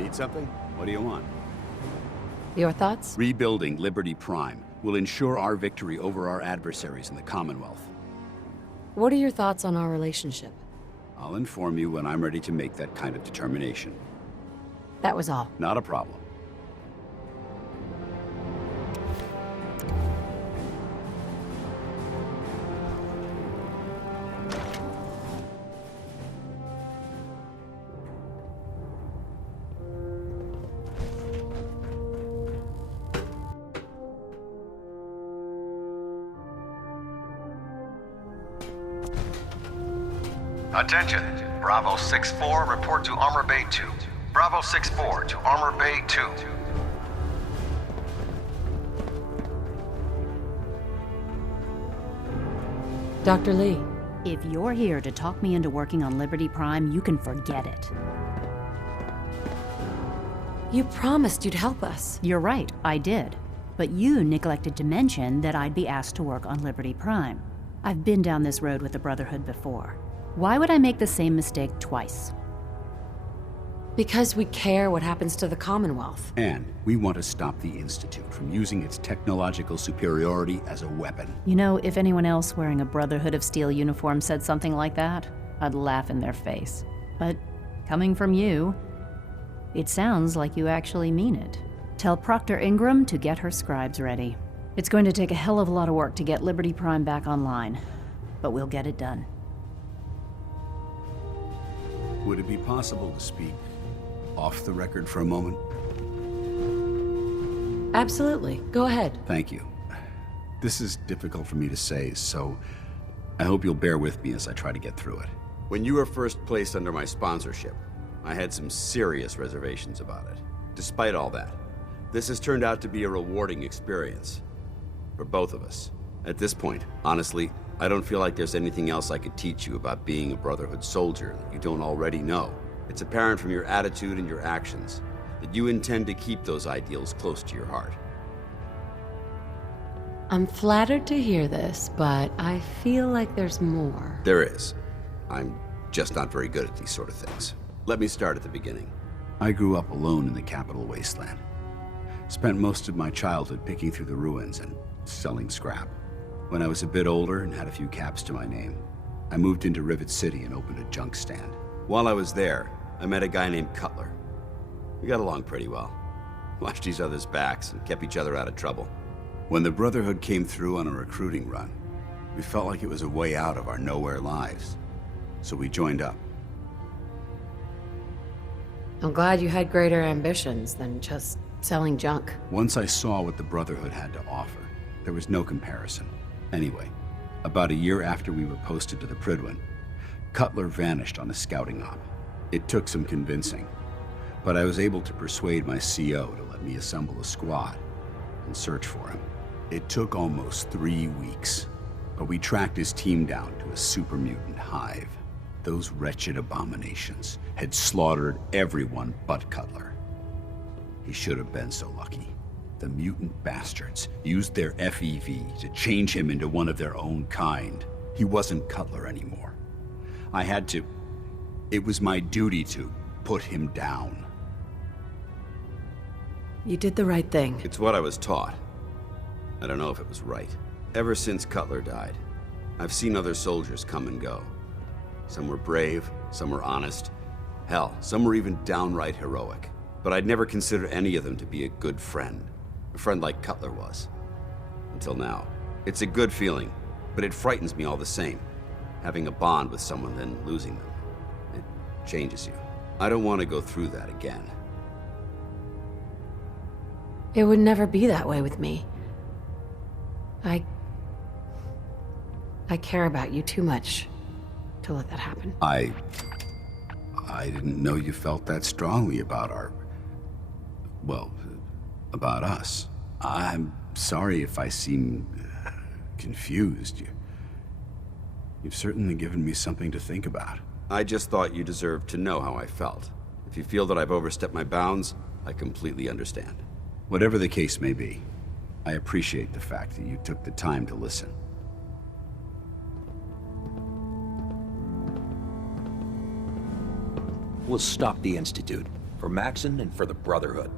Need something? What do you want? Your thoughts? Rebuilding Liberty Prime will ensure our victory over our adversaries in the Commonwealth. What are your thoughts on our relationship? I'll inform you when I'm ready to make that kind of determination. That was all. Not a problem. Attention, Bravo 6-4, report to Armor Bay 2. Bravo 6-4 to Armor Bay 2. Dr. Lee, If you're here to talk me into working on Liberty Prime, you can forget it. you promised you'd help us. You're right, I did. But you neglected to mention that I'd be asked to work on Liberty Prime. I've been down this road with the Brotherhood before. Why would I make the same mistake twice? Because we care what happens to the Commonwealth. And we want to stop the Institute from using its technological superiority as a weapon. You know, if anyone else wearing a Brotherhood of Steel uniform said something like that, I'd laugh in their face. But coming from you, it sounds like you actually mean it. Tell Proctor Ingram to get her scribes ready. It's going to take a hell of a lot of work to get Liberty Prime back online, but we'll get it done. Would it be possible to speak off the record for a moment? Absolutely. Go ahead. Thank you. This is difficult for me to say, so I hope you'll bear with me as I try to get through it. When you were first placed under my sponsorship, I had some serious reservations about it. Despite all that, this has turned out to be a rewarding experience for both of us. At this point, honestly, I don't feel like there's anything else I could teach you about being a Brotherhood soldier that you don't already know. It's apparent from your attitude and your actions that you intend to keep those ideals close to your heart. I'm flattered to hear this, but I feel like there's more. There is. I'm just not very good at these sort of things. Let me start at the beginning. I grew up alone in the Capital Wasteland. Spent most of my childhood picking through the ruins and selling scrap. When I was a bit older and had a few caps to my name, I moved into Rivet City and opened a junk stand. While I was there, I met a guy named Cutler. We got along pretty well. Watched each other's backs and kept each other out of trouble. When the Brotherhood came through on a recruiting run, we felt like it was a way out of our nowhere lives. So we joined up. I'm glad you had greater ambitions than just selling junk. Once I saw what the Brotherhood had to offer, there was no comparison. Anyway, about a year after we were posted to the Prydwen, Cutler vanished on a scouting op. It took some convincing, but I was able to persuade my CO to let me assemble a squad and search for him. It took almost 3 weeks, but we tracked his team down to a super mutant hive. Those wretched abominations had slaughtered everyone but Cutler. He should have been so lucky. The mutant bastards used their FEV to change him into one of their own kind. He wasn't Cutler anymore. I had to... It was my duty to put him down. You did the right thing. It's what I was taught. I don't know if it was right. Ever since Cutler died, I've seen other soldiers come and go. Some were brave, some were honest. Hell, some were even downright heroic. But I'd never consider any of them to be a good friend. A friend like Cutler was. Until now. It's a good feeling, but it frightens me all the same. Having a bond with someone, then losing them. It changes you. I don't want to go through that again. It would never be that way with me. I care about you too much to let that happen. I didn't know you felt that strongly about about us. I'm sorry if I seem confused. You've certainly given me something to think about. I just thought you deserved to know how I felt. If you feel that I've overstepped my bounds, I completely understand. Whatever the case may be, I appreciate the fact that you took the time to listen. We'll stop the Institute. For Maxon and for the Brotherhood.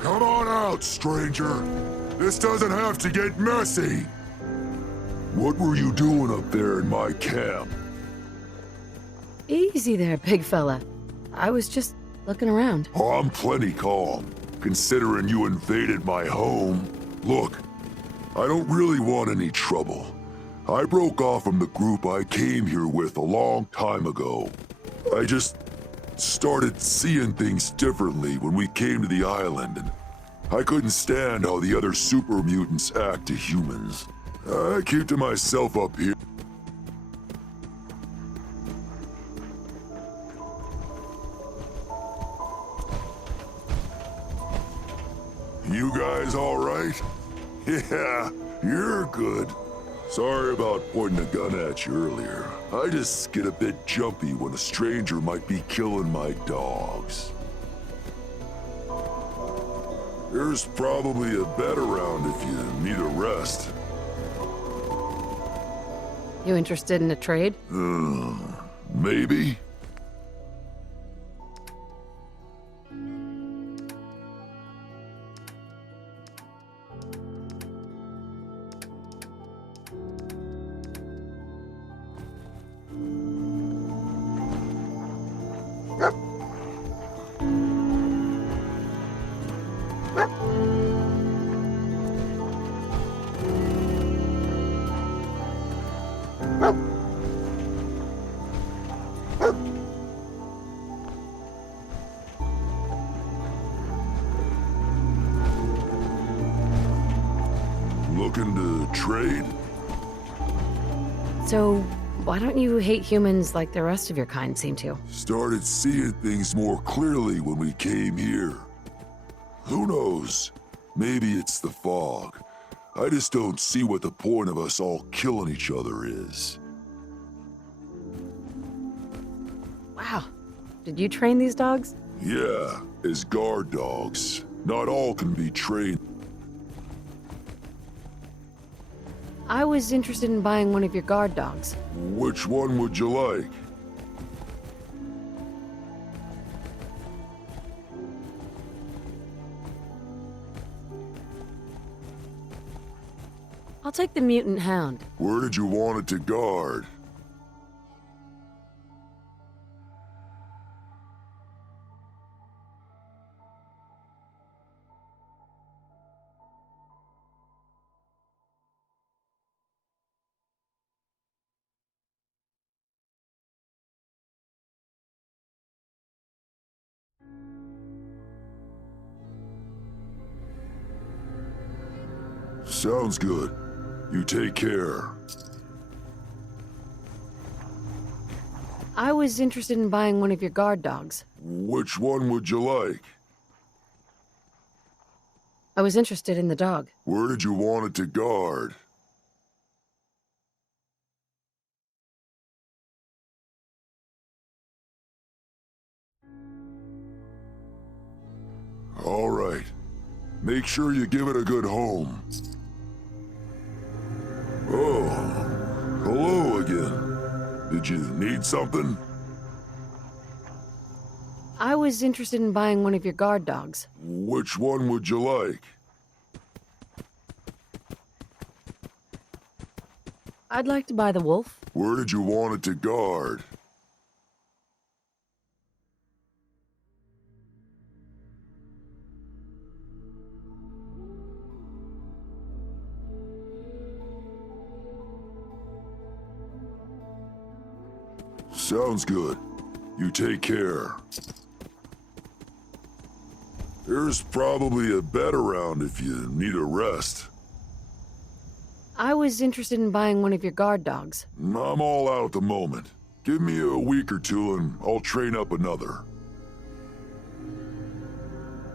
Come on out, stranger. This doesn't have to get messy. What were you doing up there in my camp? Easy there, big fella. I was just looking around. Oh, I'm plenty calm, considering you invaded my home. Look, I don't really want any trouble. I broke off from the group I came here with a long time ago. I just started seeing things differently when we came to the island, and I couldn't stand how the other super mutants act to humans. I keep to myself up here. You guys all right? Yeah, you're good. Sorry about pointing a gun at you earlier. I just get a bit jumpy when a stranger might be killing my dogs. There's probably a bed around if you need a rest. You interested in a trade? Maybe? Looking to trade? So, why don't you hate humans like the rest of your kind seem to? Started seeing things more clearly when we came here. Who knows? Maybe it's the fog. I just don't see what the point of us all killing each other is. Wow. Did you train these dogs? Yeah, as guard dogs. Not all can be trained. I was interested in buying one of your guard dogs. Which one would you like? I'll take the mutant hound. Where did you want it to guard? Sounds good. You take care. I was interested in buying one of your guard dogs. Which one would you like? I was interested in the dog. Where did you want it to guard? All right. Make sure you give it a good home. Oh, hello again. Did you need something? I was interested in buying one of your guard dogs. Which one would you like? I'd like to buy the wolf. Where did you want it to guard? Sounds good. You take care. There's probably a bed around if you need a rest. I was interested in buying one of your guard dogs. I'm all out at the moment. Give me a week or two and I'll train up another.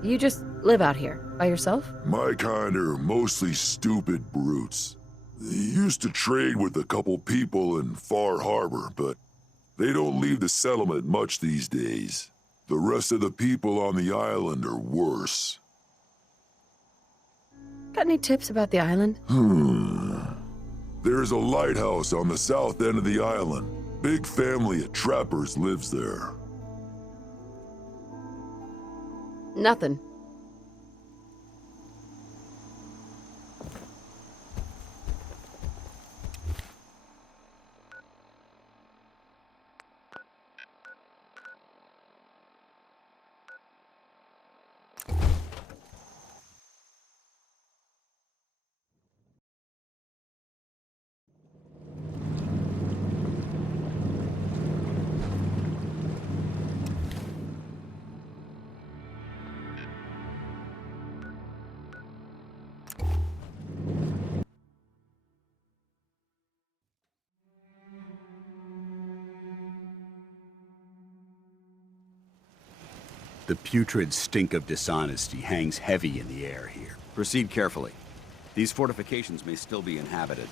You just live out here, by yourself? My kind are mostly stupid brutes. They used to trade with a couple people in Far Harbor, but they don't leave the settlement much these days. The rest of the people on the island are worse. Got any tips about the island? There's a lighthouse on the south end of the island. Big family of trappers lives there. Nothing. The putrid stink of dishonesty hangs heavy in the air here. Proceed carefully. These fortifications may still be inhabited.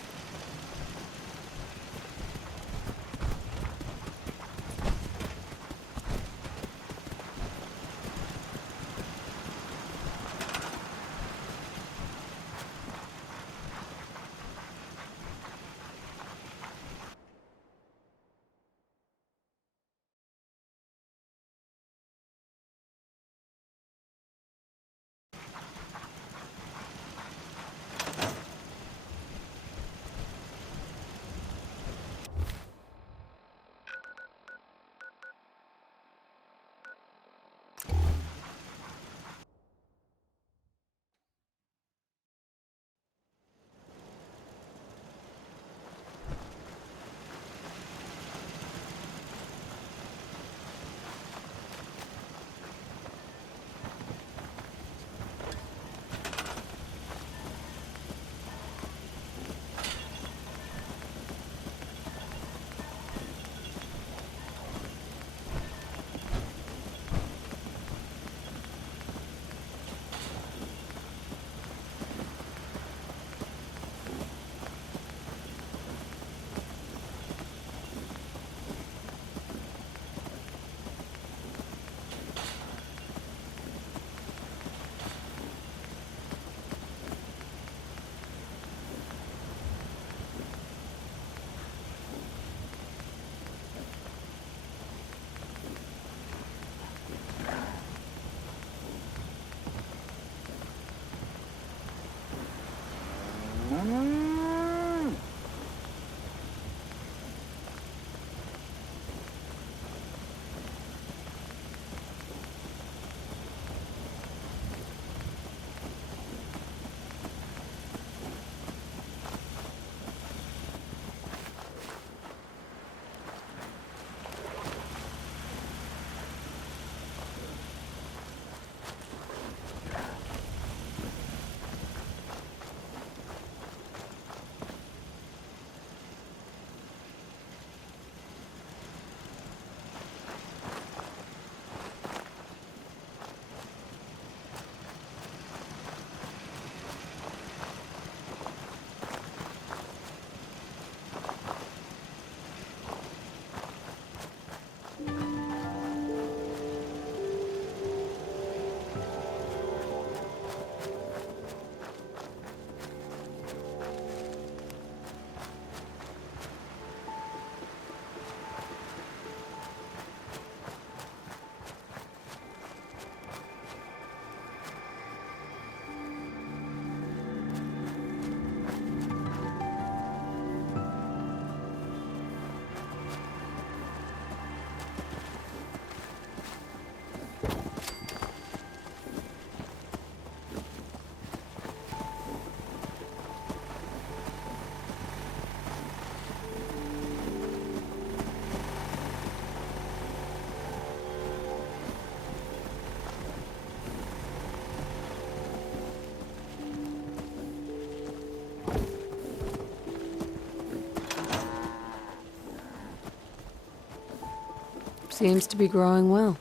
Seems to be growing well.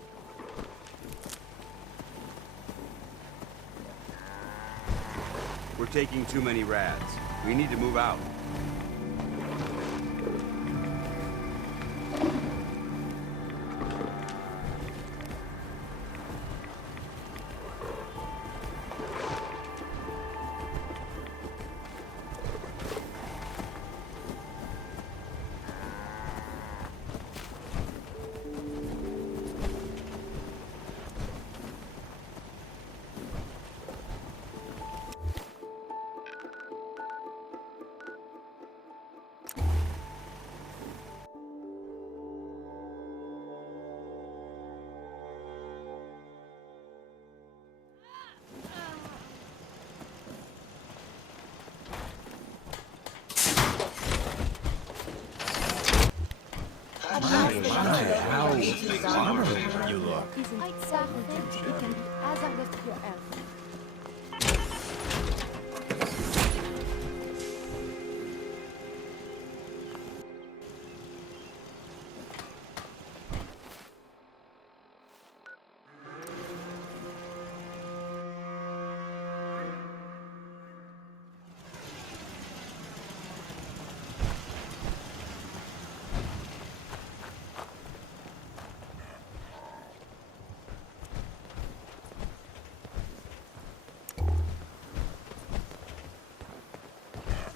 We're taking too many rads. We need to move out.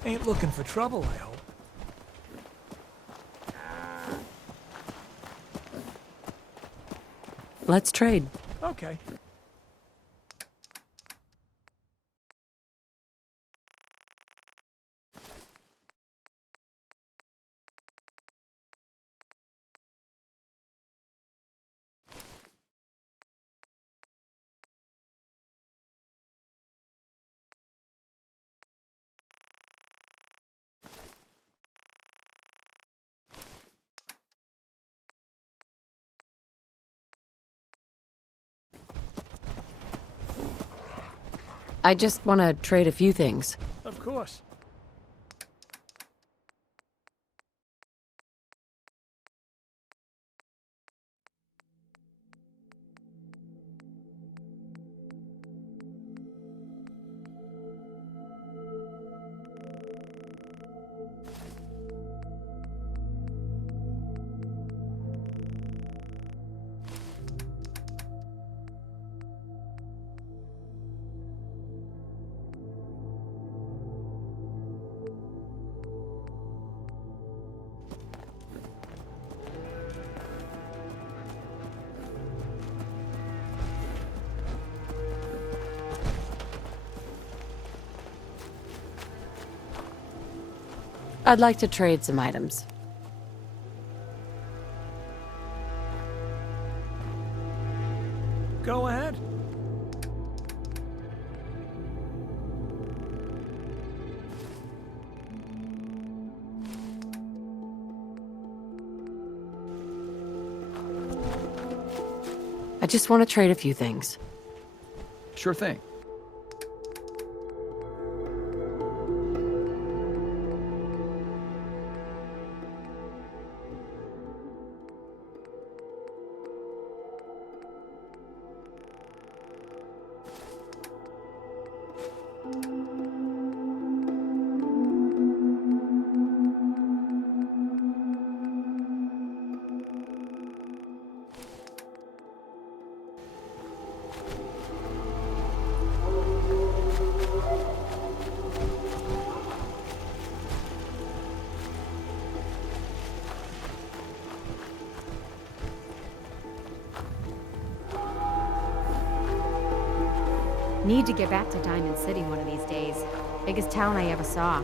Ain't looking for trouble, I hope. Let's trade. Okay. I just want to trade a few things. Of course. I'd like to trade some items. Go ahead. I just want to trade a few things. Sure thing. Need to get back to Diamond City one of these days. Biggest town I ever saw.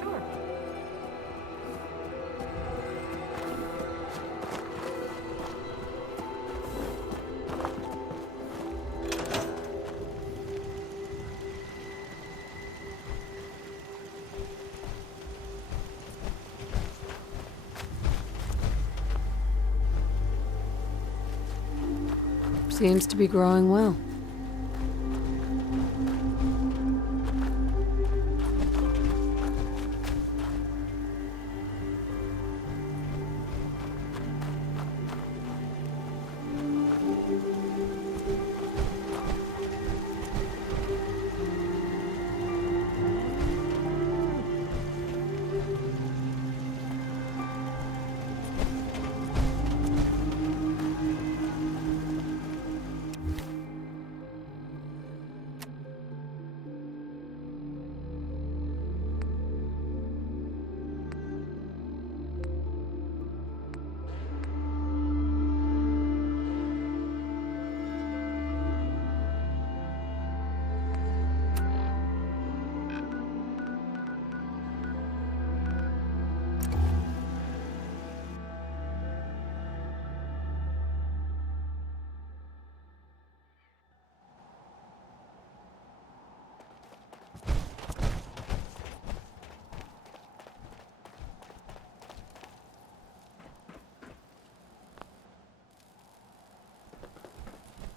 Sure. Seems to be growing well.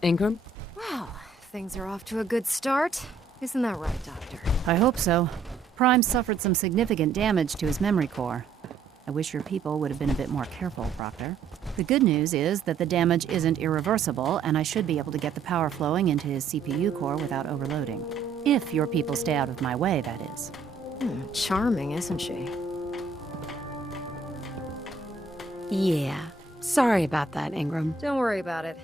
Ingram? Wow, things are off to a good start. Isn't that right, Doctor? I hope so. Prime suffered some significant damage to his memory core. I wish your people would have been a bit more careful, Proctor. The good news is that the damage isn't irreversible, and I should be able to get the power flowing into his CPU core without overloading. If your people stay out of my way, that is. Charming, isn't she? Yeah. Sorry about that, Ingram. Don't worry about it.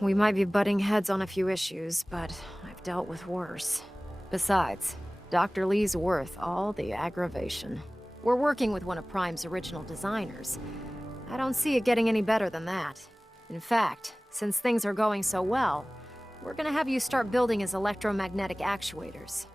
We might be butting heads on a few issues, but I've dealt with worse. Besides, Dr. Lee's worth all the aggravation. We're working with one of Prime's original designers. I don't see it getting any better than that. In fact, since things are going so well, we're gonna have you start building his electromagnetic actuators.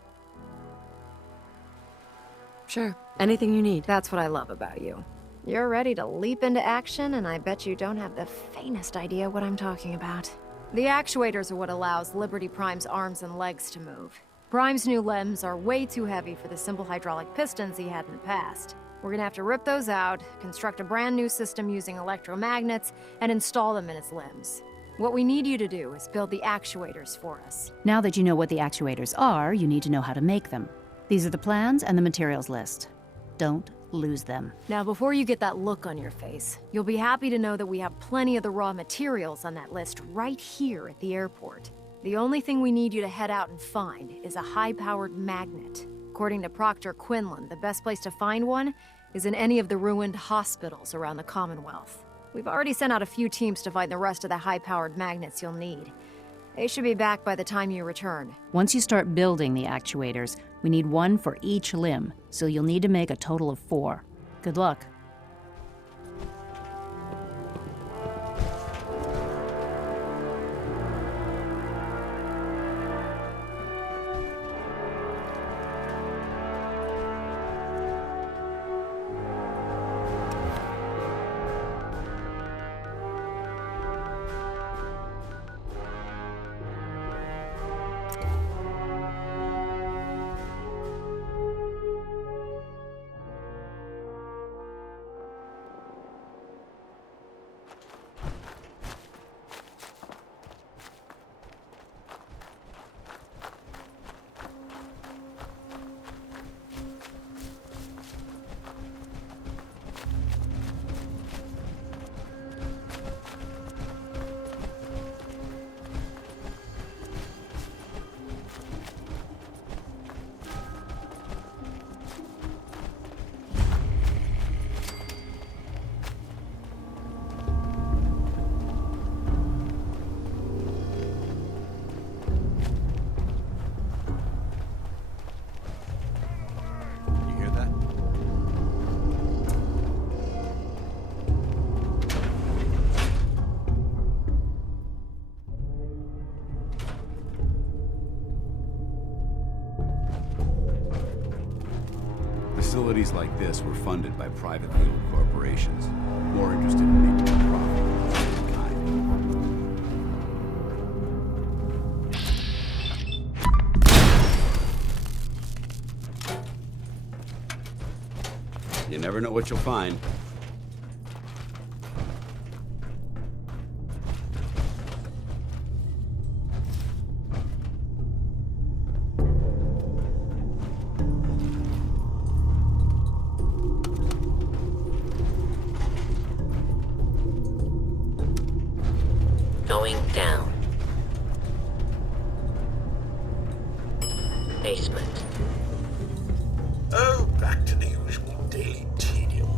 Sure. Anything you need. That's what I love about you. You're ready to leap into action, and I bet you don't have the faintest idea what I'm talking about. The actuators are what allows Liberty Prime's arms and legs to move. Prime's new limbs are way too heavy for the simple hydraulic pistons he had in the past. We're gonna have to rip those out, construct a brand new system using electromagnets, and install them in his limbs. What we need you to do is build the actuators for us. Now that you know what the actuators are, you need to know how to make them. These are the plans and the materials list. Don't lose them. Now, before you get that look on your face, you'll be happy to know that we have plenty of the raw materials on that list right here at the airport. The only thing we need you to head out and find is a high-powered magnet. According to Proctor Quinlan, the best place to find one is in any of the ruined hospitals around the Commonwealth. We've already sent out a few teams to find the rest of the high-powered magnets you'll need. They should be back by the time you return. Once you start building the actuators, we need one for each limb, so you'll need to make a total of 4. Good luck. Facilities like this were funded by private legal corporations, more interested in making a profit than mankind. You never know what you'll find. Going down. Basement. Oh, back to the usual daily tedium.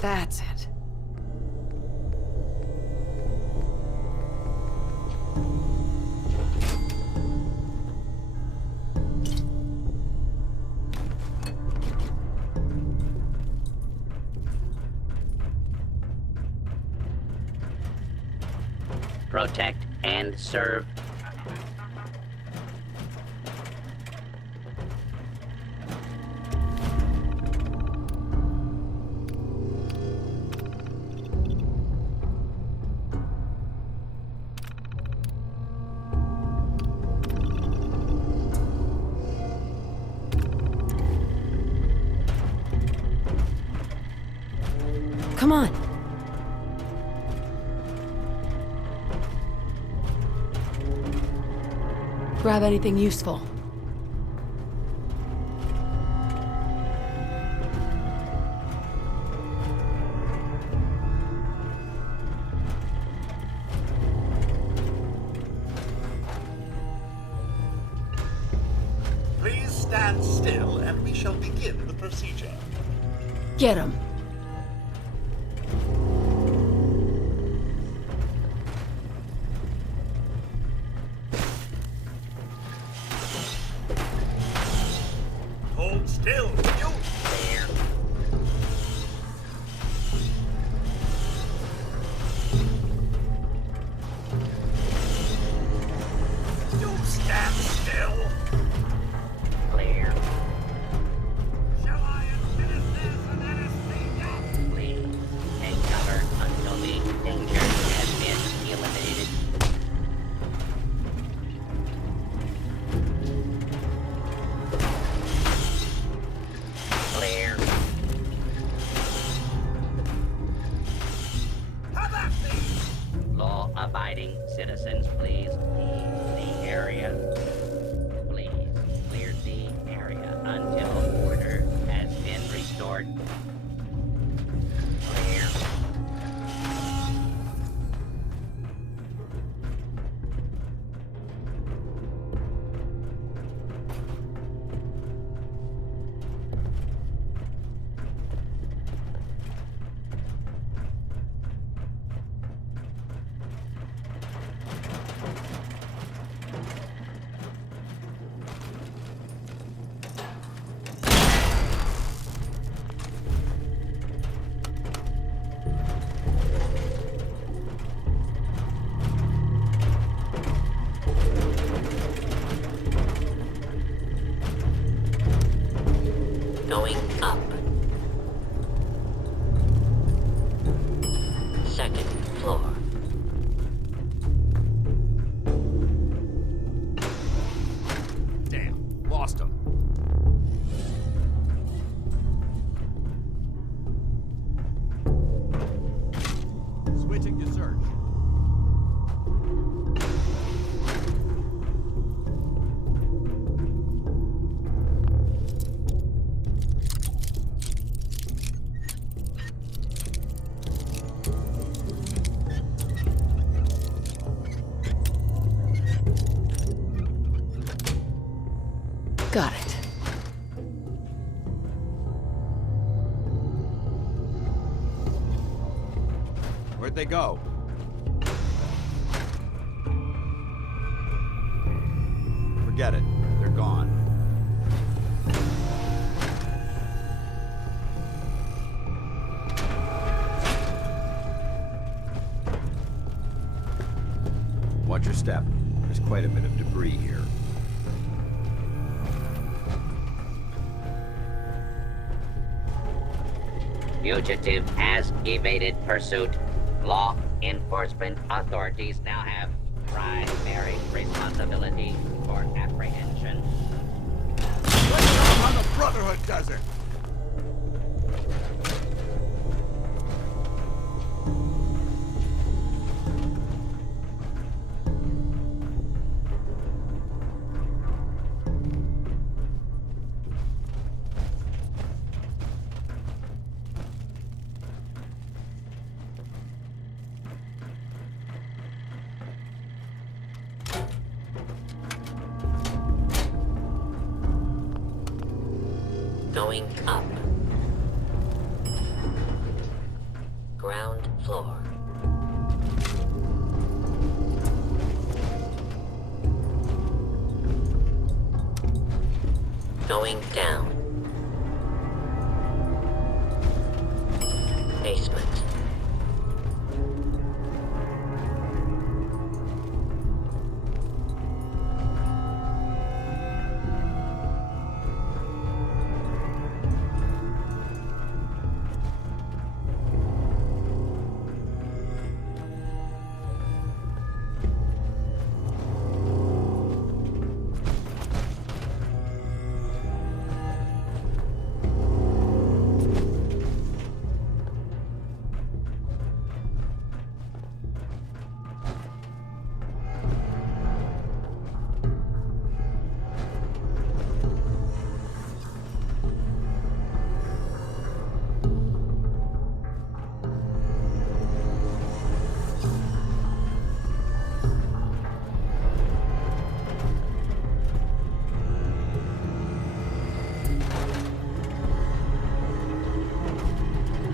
That's it. Protect and serve. Come on. Grab anything useful. Please stand still and we shall begin the procedure. Get him. Hold still, you! There. You stand still! Clear. Shall I administer some anesthesia? Please take cover until the danger has been eliminated. Clear. How about these? Law-abiding citizens, please leave the area. Please clear the area until order has been restored. Clear. Going up. Second floor. Damn, lost him. Switching to search. Got it. Where'd they go? Forget it. They're gone. Watch your step. There's quite a bit of debris here. Fugitive has evaded pursuit. Law enforcement authorities now have primary responsibility for apprehension. Let's show them how the Brotherhood does it! Going up. Ground floor. Going down. Basement.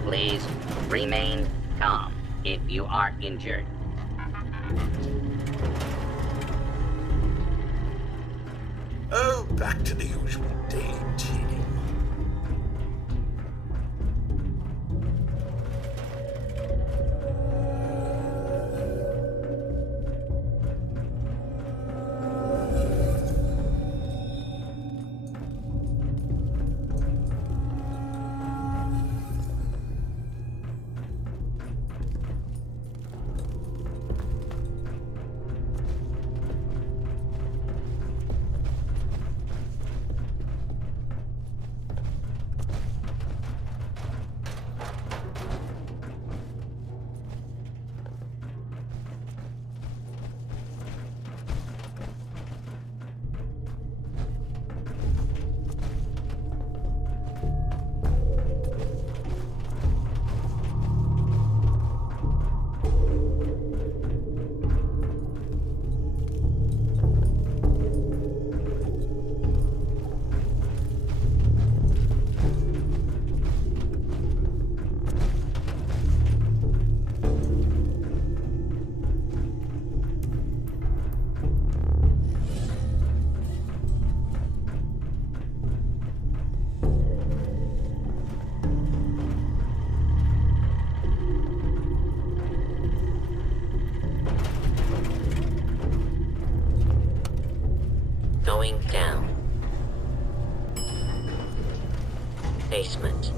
Please remain calm if you are injured. Oh, back to the usual daily tedium. Going down. Basement.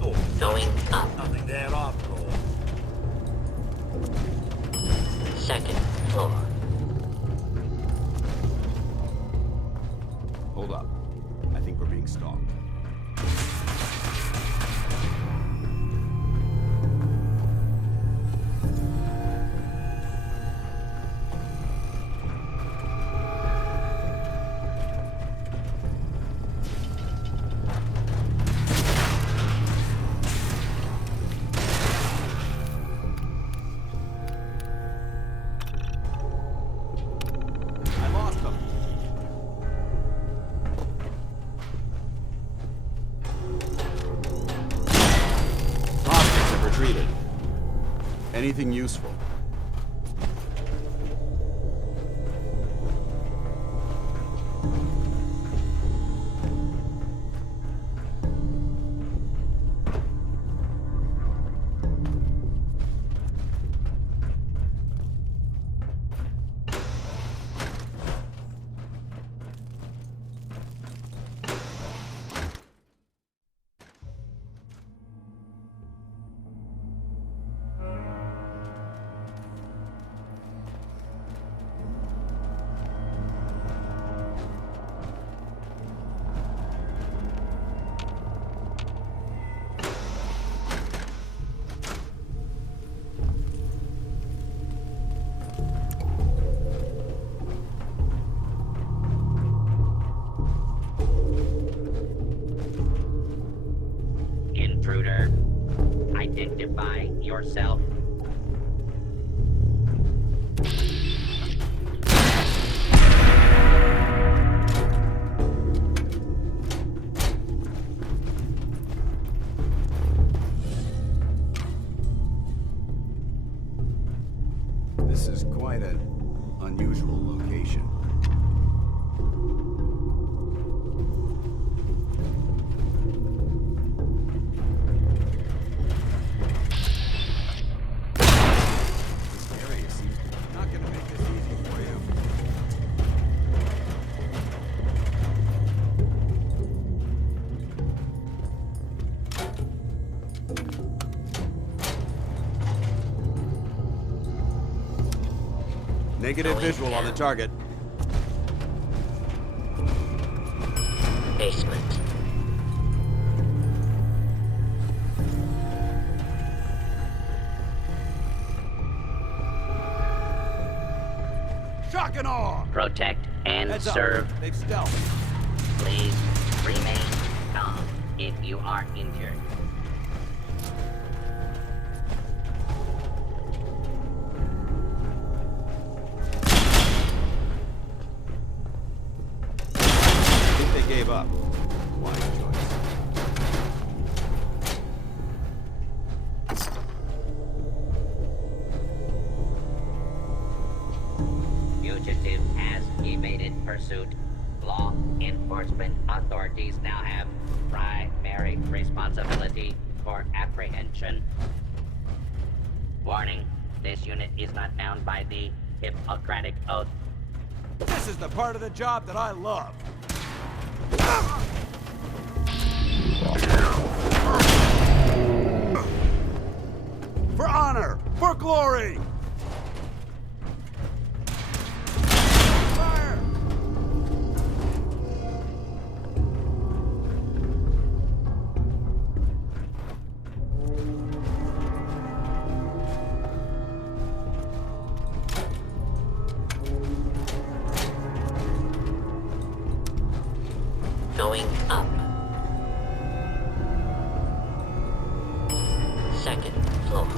Oh, Going up. nothing there after all. Second floor. Hold up. I think we're being stalked. Anything useful? Intruder, identify yourself. This is quite an unusual location. This area seems not gonna make this easy for you. Negative visual on the target. Basement. Shock and awe! Protect and Heads up. serve. They've stealth. Please remain calm if you are injured. I think they gave up. Wise choice. Fugitive has evaded pursuit. Law enforcement authorities now have primary responsibility for apprehension. Warning, this unit is not bound by the Hippocratic Oath. This is the part of the job that I love. For honor! For glory! Fire! Going up. Second floor.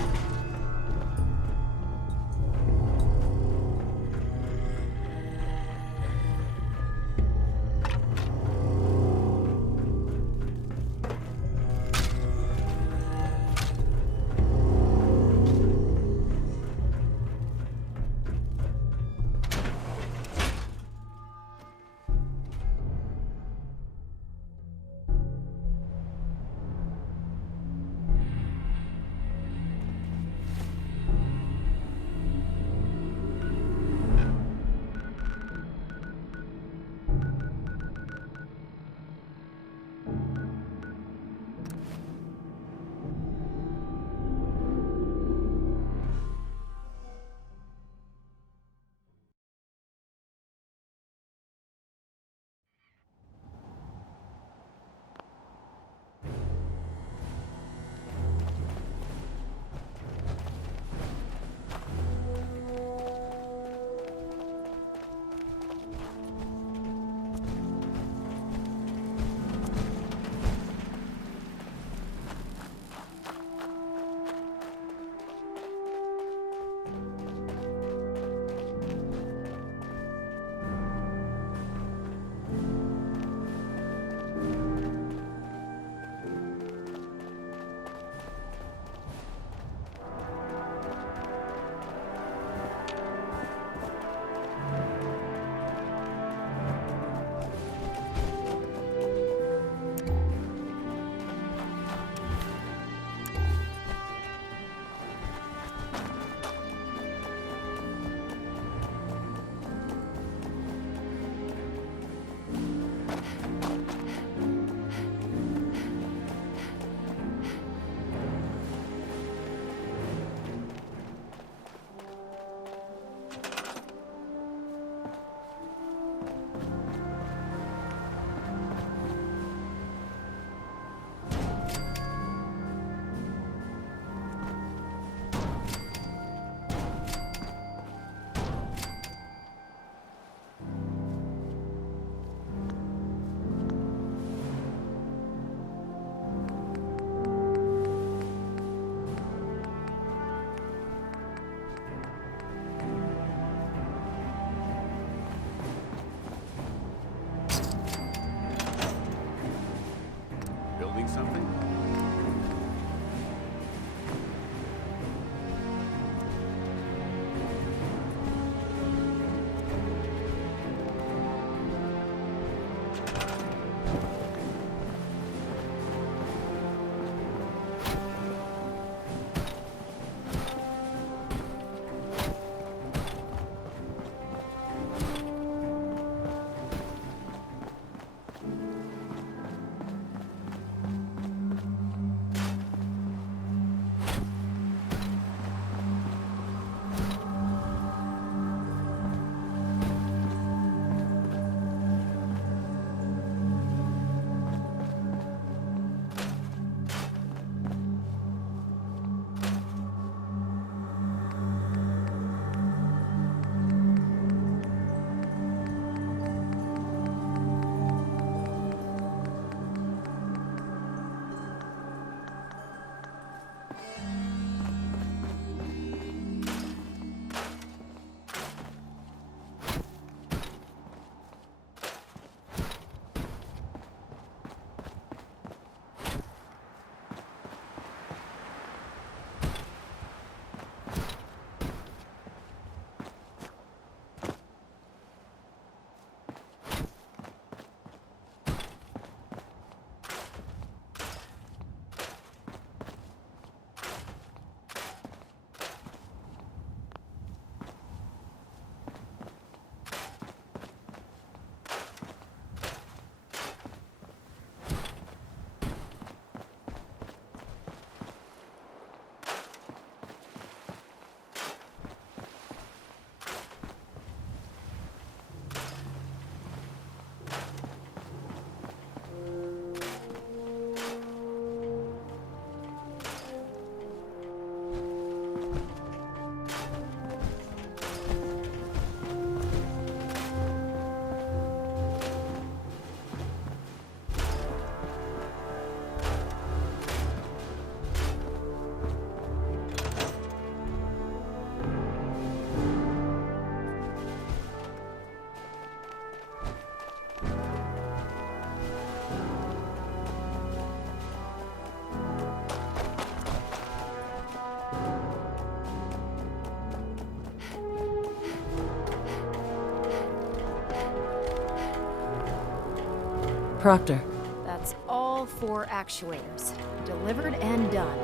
Proctor. That's all 4 actuators. Delivered and done.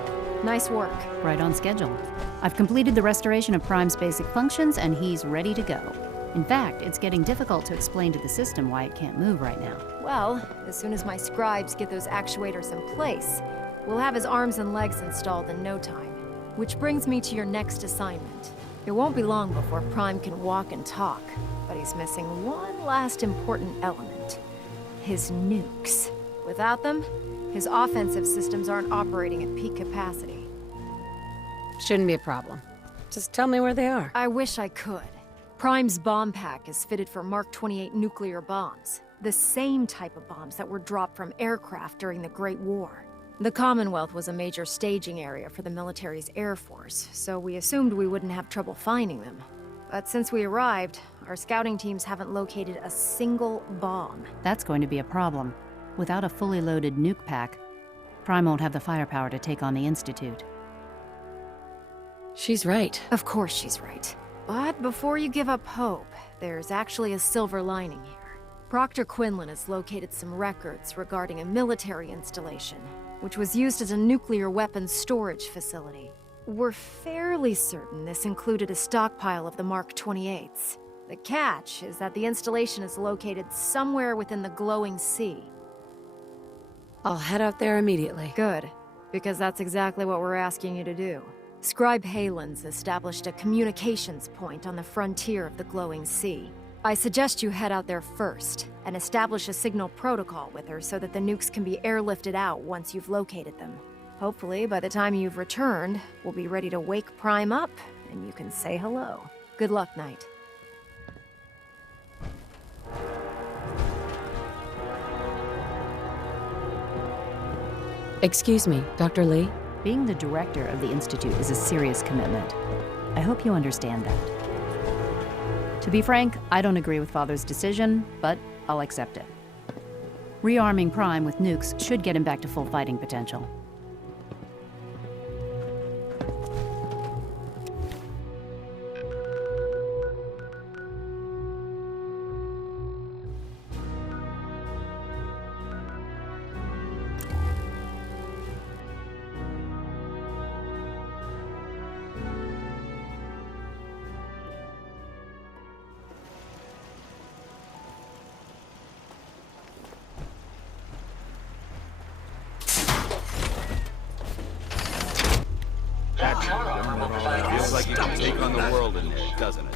Nice work. Right on schedule. I've completed the restoration of Prime's basic functions, and he's ready to go. In fact, it's getting difficult to explain to the system why it can't move right now. Well, as soon as my scribes get those actuators in place, we'll have his arms and legs installed in no time. Which brings me to your next assignment. It won't be long before Prime can walk and talk, but he's missing one last important element. His nukes. Without them, his offensive systems aren't operating at peak capacity. Shouldn't be a problem. Just tell me where they are. I wish I could. Prime's bomb pack is fitted for Mark 28 nuclear bombs, the same type of bombs that were dropped from aircraft during the Great War. The Commonwealth was a major staging area for the military's air force, so we assumed we wouldn't have trouble finding them. But since we arrived, our scouting teams haven't located a single bomb. That's going to be a problem. Without a fully loaded nuke pack, Prime won't have the firepower to take on the Institute. She's right. Of course she's right. But before you give up hope, there's actually a silver lining here. Proctor Quinlan has located some records regarding a military installation, which was used as a nuclear weapons storage facility. We're fairly certain this included a stockpile of the Mark 28s. The catch is that the installation is located somewhere within the glowing sea. I'll head out there immediately. Good, because that's exactly what we're asking you to do. Scribe Halen's established a communications point on the frontier of the glowing sea. I suggest you head out there first, and establish a signal protocol with her so that the nukes can be airlifted out once you've located them. Hopefully, by the time you've returned, we'll be ready to wake Prime up, and you can say hello. Good luck, Knight. Excuse me, Dr. Lee? Being the director of the Institute is a serious commitment. I hope you understand that. To be frank, I don't agree with Father's decision, but I'll accept it. Rearming Prime with nukes should get him back to full fighting potential. Feels like you can take on the world in there, doesn't it?